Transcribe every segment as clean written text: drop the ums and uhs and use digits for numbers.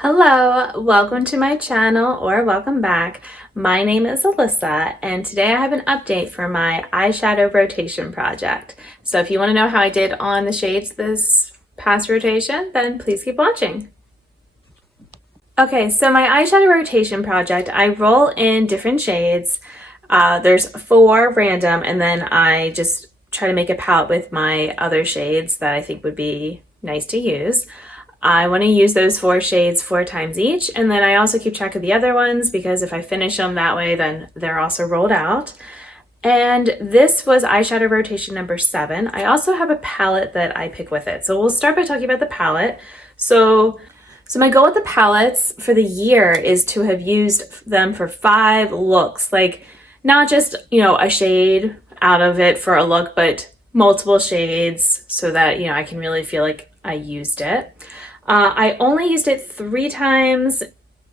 Hello, welcome to my channel or welcome back. My name is Alyssa and today I have an update for my eyeshadow rotation project. So if you want to know how I did on the shades this past rotation, then please keep watching. Okay, so my eyeshadow rotation project, I roll in different shades. There's 4 random and then I just try to make a palette with my other shades that I think would be nice to use. I want to use those 4 shades 4 times each, and then I also keep track of the other ones because if I finish them that way, then they're also rolled out. And this was eyeshadow rotation number 7. I also have a palette that I pick with it. So we'll start by talking about the palette. So my goal with the palettes for the year is to have used them for 5 looks, like not just, a shade out of it for a look, but multiple shades so that, I can really feel like I used it. I only used it 3 times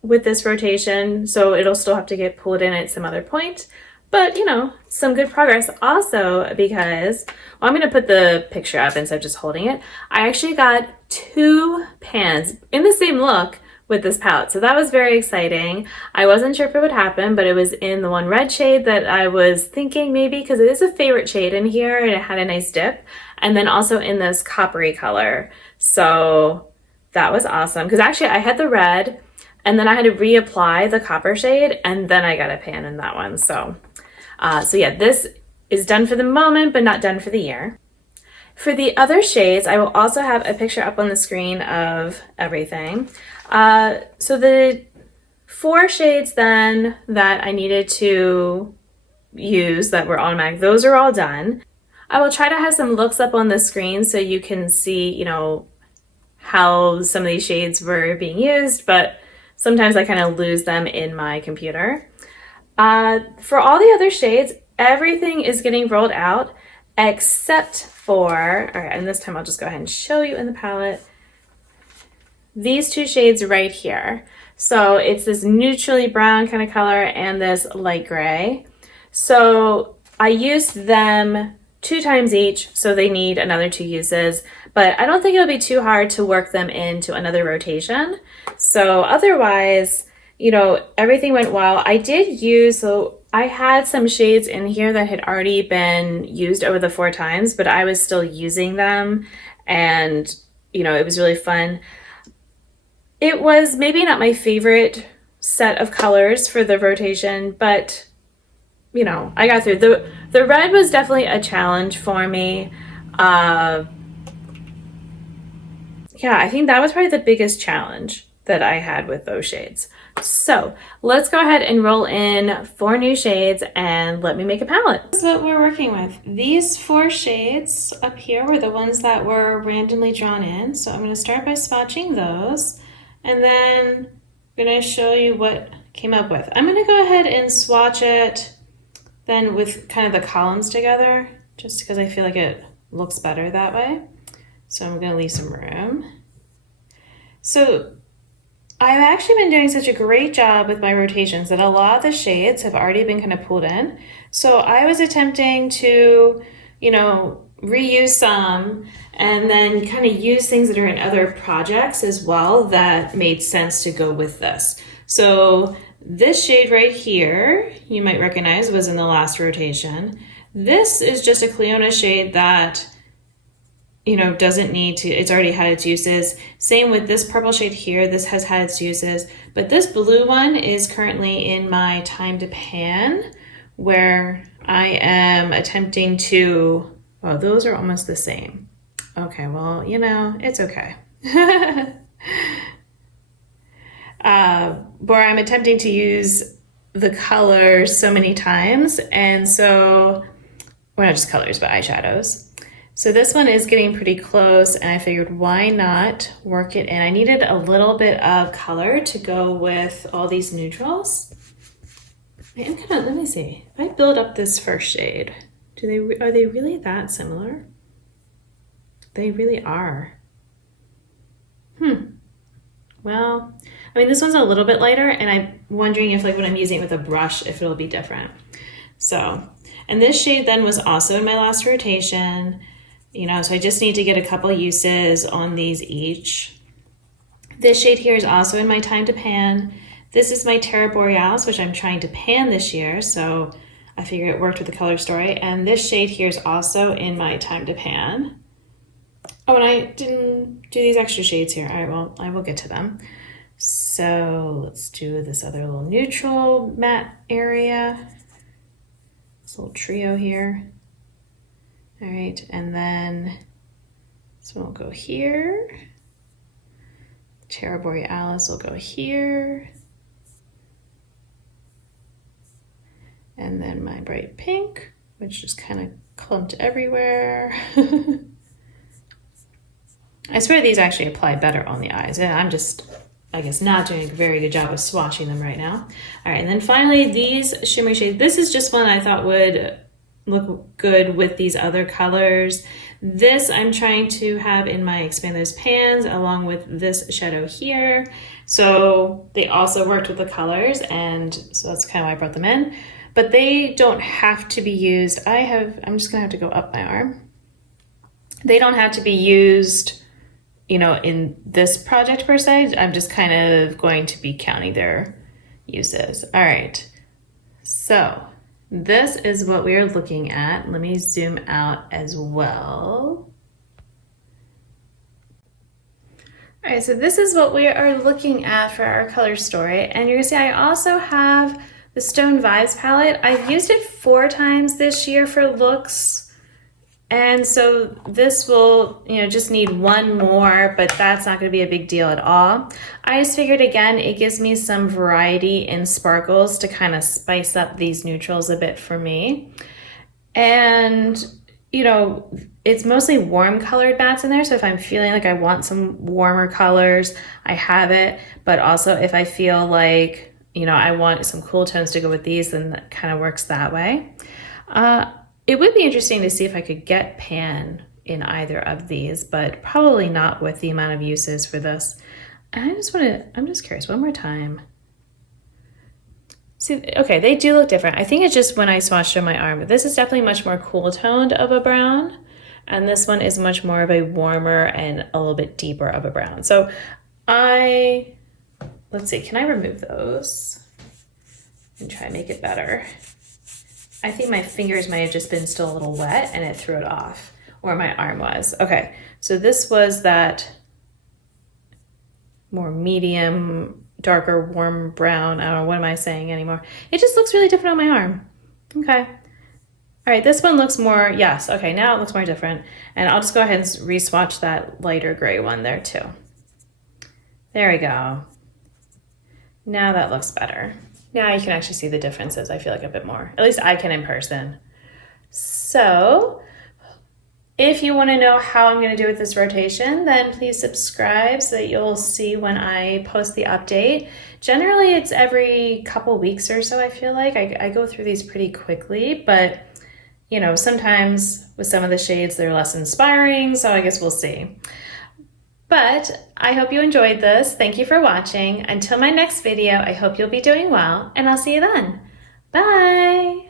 with this rotation, so it'll still have to get pulled in at some other point. But, some good progress. Also because, I'm going to put the picture up instead of just holding it. I actually got 2 pans in the same look with this palette, so that was very exciting. I wasn't sure if it would happen, but it was in the one red shade that I was thinking maybe, because it is a favorite shade in here and it had a nice dip, and then also in this coppery color. So that was awesome, because actually I had the red and then I had to reapply the copper shade and then I got a pan in that one. So yeah, this is done for the moment, but not done for the year. For the other shades, I will also have a picture up on the screen of everything. So the 4 shades then that I needed to use that were automatic, those are all done. I will try to have some looks up on the screen so you can see, how some of these shades were being used, but sometimes I kind of lose them in my computer. For all the other shades, everything is getting rolled out except for, all right, and this time I'll just go ahead and show you in the palette, these 2 shades right here. So it's this neutrally brown kind of color and this light gray. So I used them 2 times each, so they need another 2 uses, but I don't think it'll be too hard to work them into another rotation. So otherwise, everything went well. I did use, so I had some shades in here that had already been used over the 4 times, but I was still using them and, it was really fun. It was maybe not my favorite set of colors for the rotation, but I got through. The red was definitely a challenge for me. Yeah, I think that was probably the biggest challenge that I had with those shades. So let's go ahead and roll in 4 new shades and let me make a palette. This is what we're working with. These 4 shades up here were the ones that were randomly drawn in. So I'm going to start by swatching those, and then I'm going to show you what came up with. I'm going to go ahead and swatch it then with kind of the columns together, just because I feel like it looks better that way. So I'm going to leave some room. So I've actually been doing such a great job with my rotations that a lot of the shades have already been kind of pulled in. So I was attempting to, reuse some and then kind of use things that are in other projects as well that made sense to go with this. So this shade right here, you might recognize, was in the last rotation. This is just a Cleona shade that, doesn't need to, it's already had its uses. Same with this purple shade here, this has had its uses. But this blue one is currently in my time to pan, where I am attempting to, oh, those are almost the same. Okay, well, it's okay. Where I'm attempting to use the colors so many times, and so, well, not just colors, but eyeshadows. So this one is getting pretty close, and I figured why not work it in. I needed a little bit of color to go with all these neutrals. Let me see. If I build up this first shade, are they really that similar? They really are. Well, this one's a little bit lighter, and I'm wondering if, when I'm using it with a brush, if it'll be different. So, and this shade then was also in my last rotation, so I just need to get a couple uses on these each. This shade here is also in my Time to Pan. This is my Terra Borealis, which I'm trying to pan this year, so I figured it worked with the color story. And this shade here is also in my Time to Pan. Oh, and I didn't do these extra shades here. All right, well, I will get to them. So let's do this other little neutral matte area. This little trio here. All right, and then this one will go here. Terra Borealis will go here. And then my bright pink, which just kind of clumped everywhere. I swear these actually apply better on the eyes. And I'm just, I guess, not doing a very good job of swatching them right now. All right, and then finally these shimmery shades. This is just one I thought would look good with these other colors. This I'm trying to have in my Expand Those Pans along with this shadow here. So they also worked with the colors, and so that's kind of why I brought them in. But they don't have to be used. I'm just gonna have to go up my arm. They don't have to be used, you know, in this project per se. I'm just kind of going to be counting their uses. All right, so this is what we are looking at. Let me zoom out as well. All right, so this is what we are looking at for our color story. And you're gonna see I also have the Stone Vibes palette. I've used it 4 times this year for looks. And so this will, you know, just need one more, but that's not going to be a big deal at all. I just figured, again, it gives me some variety in sparkles to kind of spice up these neutrals a bit for me. And, you know, it's mostly warm colored mattes in there. So if I'm feeling like I want some warmer colors, I have it. But also if I feel like, you know, I want some cool tones to go with these, then that kind of works that way. It would be interesting to see if I could get pan in either of these, but probably not with the amount of uses for this. And I'm just curious, one more time. See, okay, they do look different. I think it's just when I swatched on my arm, but this is definitely much more cool toned of a brown. And this one is much more of a warmer and a little bit deeper of a brown. So let's see, can I remove those and try to make it better? I think my fingers might have just been still a little wet and it threw it off, or my arm was. Okay, so this was that more medium, darker, warm brown. I don't know, what am I saying anymore? It just looks really different on my arm. Okay. All right, this one looks more, yes, okay, now it looks more different. And I'll just go ahead and re-swatch that lighter gray one there too. There we go. Now that looks better. Now you can actually see the differences, I feel like, a bit more. At least I can in person. So if you want to know how I'm going to do with this rotation, then please subscribe so that you'll see when I post the update. Generally, it's every couple weeks or so, I feel like. I go through these pretty quickly, but you know, sometimes with some of the shades, they're less inspiring, so I guess we'll see. But I hope you enjoyed this. Thank you for watching. Until my next video, I hope you'll be doing well, and I'll see you then. Bye!